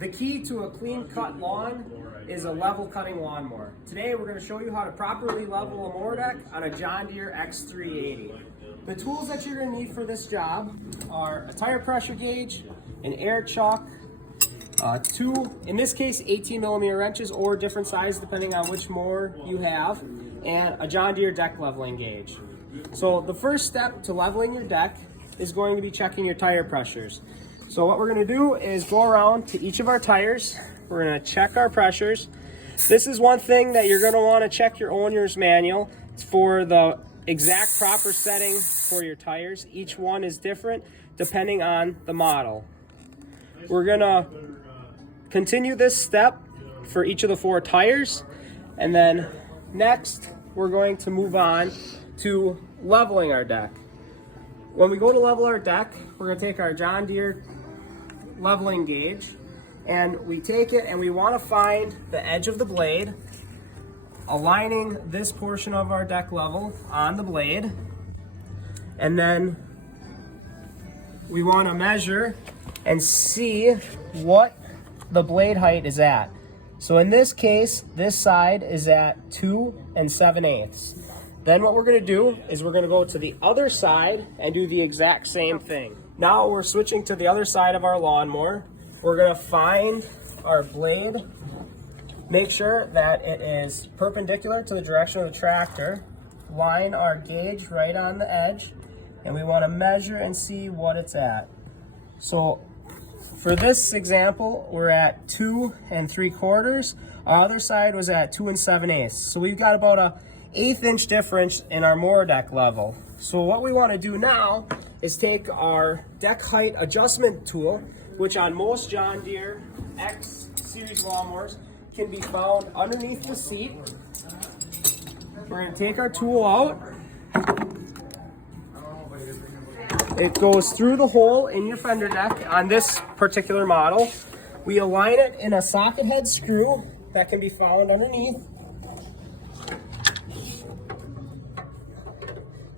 The key to a clean cut lawn is a level cutting lawnmower. Today we're going to show you how to properly level a mower deck on a John Deere X380. The tools that you're going to need for this job are a tire pressure gauge, an air chuck, two, in this case 18mm wrenches or different size depending on which mower you have, and a John Deere deck leveling gauge. So the first step to leveling your deck is going to be checking your tire pressures. So what we're going to do is go around to each of our tires. We're going to check our pressures. This is one thing that you're going to want to check your owner's manual for the exact proper setting for your tires. Each one is different depending on the model. We're going to continue this step for each of the 4 tires, and then next we're going to move on to leveling our deck. When we go to level our deck, we're going to take our John Deere leveling gauge and we take it and we want to find the edge of the blade, aligning this portion of our deck level on the blade, and then we want to measure and see what the blade height is at. So in this case, this side is at 2 7/8. Then what we're going to do is we're going to go to the other side and do the exact same thing. Now we're switching to the other side of our lawnmower. We're going to find our blade, make sure that it is perpendicular to the direction of the tractor, line our gauge right on the edge, and we want to measure and see what it's at. So for this example, we're at 2 3/4. Our other side was at 2 7/8. So we've got about a 1/8 inch difference in our mower deck level. So what we want to do now is take our deck height adjustment tool, which on most John Deere X series lawnmowers can be found underneath the seat. We're going to take our tool out. It goes through the hole in your fender deck on this particular model. We align it in a socket head screw that can be found underneath.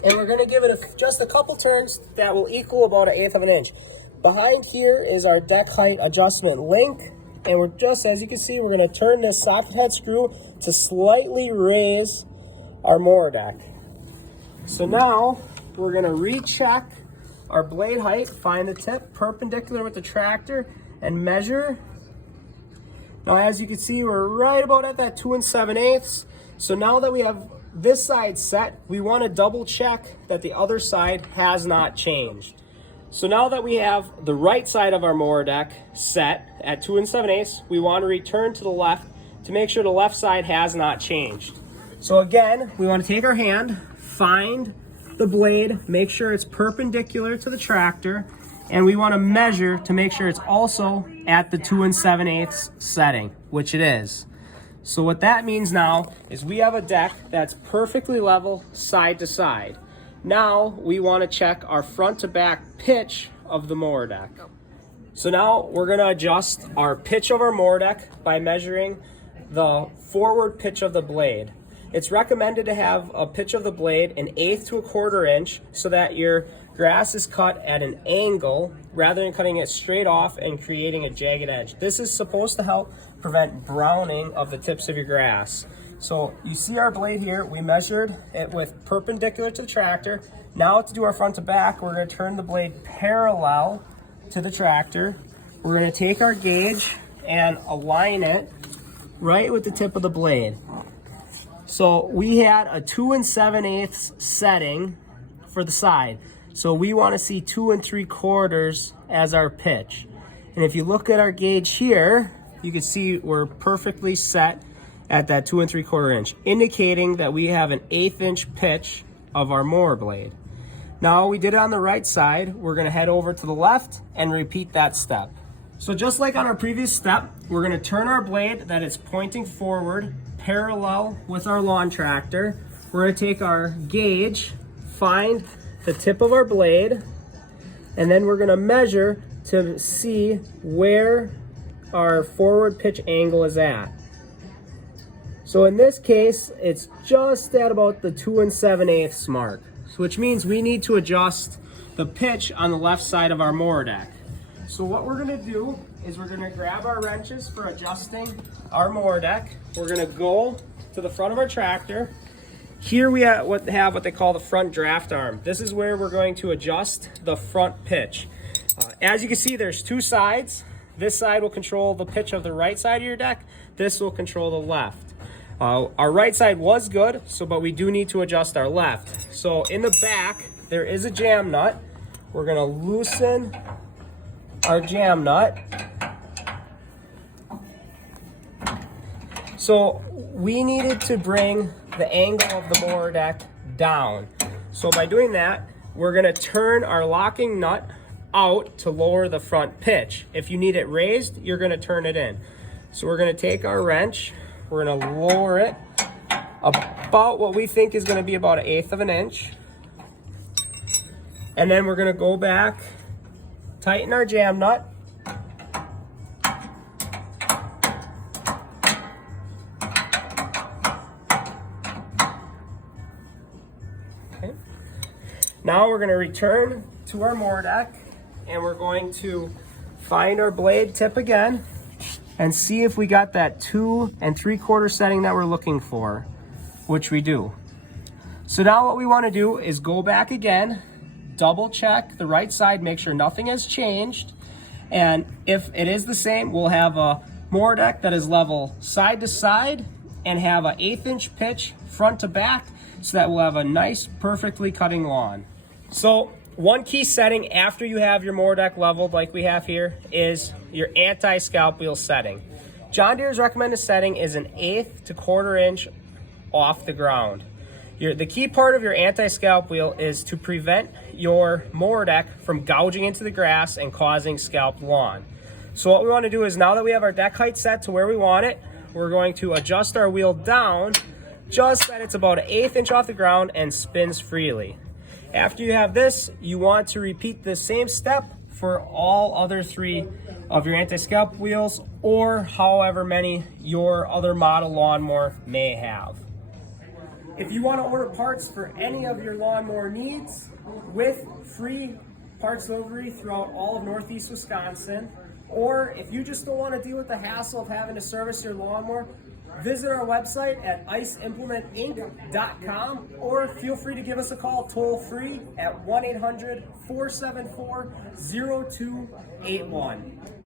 And we're going to give it just a couple turns that will equal about 1/8 of an inch. Behind here is our deck height adjustment link. And we're just, as you can see, we're going to turn this socket head screw to slightly raise our mower deck. So now we're going to recheck our blade height, find the tip perpendicular with the tractor, and measure. Now as you can see, we're right about at that 2 7/8. So now that we have this side set, we want to double check that the other side has not changed. So now that we have the right side of our mower deck set at 2 7/8, we want to return to the left to make sure the left side has not changed. So again, we want to take our hand, find the blade, make sure it's perpendicular to the tractor, and we want to measure to make sure it's also at the 2 7/8 setting, which it is. So what that means now is we have a deck that's perfectly level side to side. Now we want to check our front to back pitch of the mower deck. So now we're going to adjust our pitch of our mower deck by measuring the forward pitch of the blade. It's recommended to have a pitch of the blade 1/8 to 1/4 inch so that your grass is cut at an angle rather than cutting it straight off and creating a jagged edge. This is supposed to help prevent browning of the tips of your grass. So you see our blade here, we measured it with perpendicular to the tractor. Now to do our front to back, we're going to turn the blade parallel to the tractor. We're going to take our gauge and align it right with the tip of the blade. So we had a 2 7/8 setting for the side. So we want to see 2 3/4 as our pitch. And if you look at our gauge here, you can see we're perfectly set at that 2 3/4 inch, indicating that we have an 1/8 inch pitch of our mower blade. Now we did it on the right side. We're going to head over to the left and repeat that step. So just like on our previous step, we're going to turn our blade that is pointing forward parallel with our lawn tractor. We're going to take our gauge, find the tip of our blade, and then we're going to measure to see where our forward pitch angle is at. So in this case, it's just at about the 2 7/8 mark, which means we need to adjust the pitch on the left side of our mower deck. So what we're going to do is we're gonna grab our wrenches for adjusting our mower deck. We're gonna go to the front of our tractor. Here we have what they call the front draft arm. This is where we're going to adjust the front pitch. As you can see, there's two sides. This side will control the pitch of the right side of your deck. This will control the left. Our right side was good, but we do need to adjust our left. So in the back, there is a jam nut. We're gonna loosen our jam nut. So we needed to bring the angle of the mower deck down. So by doing that, we're gonna turn our locking nut out to lower the front pitch. If you need it raised, you're gonna turn it in. So we're gonna take our wrench, we're gonna lower it about what we think is gonna be about 1/8 of an inch. And then we're gonna go back, tighten our jam nut. Okay. Now we're gonna return to our mower deck and we're going to find our blade tip again and see if we got that 2 3/4 setting that we're looking for, which we do. So now what we wanna do is go back again, double check the right side, make sure nothing has changed. And if it is the same, we'll have a mower deck that is level side to side and have an 1/8 inch pitch front to back so that we'll have a nice, perfectly cutting lawn. So one key setting after you have your mower deck leveled like we have here is your anti-scalp wheel setting. John Deere's recommended setting is 1/8 to 1/4 inch off the ground. The key part of your anti-scalp wheel is to prevent your mower deck from gouging into the grass and causing scalped lawn. So what we want to do is, now that we have our deck height set to where we want it, we're going to adjust our wheel down just that it's about 1/8 inch off the ground and spins freely. After you have this, you want to repeat the same step for all other 3 of your anti-scalp wheels, or however many your other model lawnmower may have. If you want to order parts for any of your lawnmower needs with free parts delivery throughout all of Northeast Wisconsin, or if you just don't want to deal with the hassle of having to service your lawnmower, visit our website at eisimplementinc.com, or feel free to give us a call toll free at 1-800-474-0281.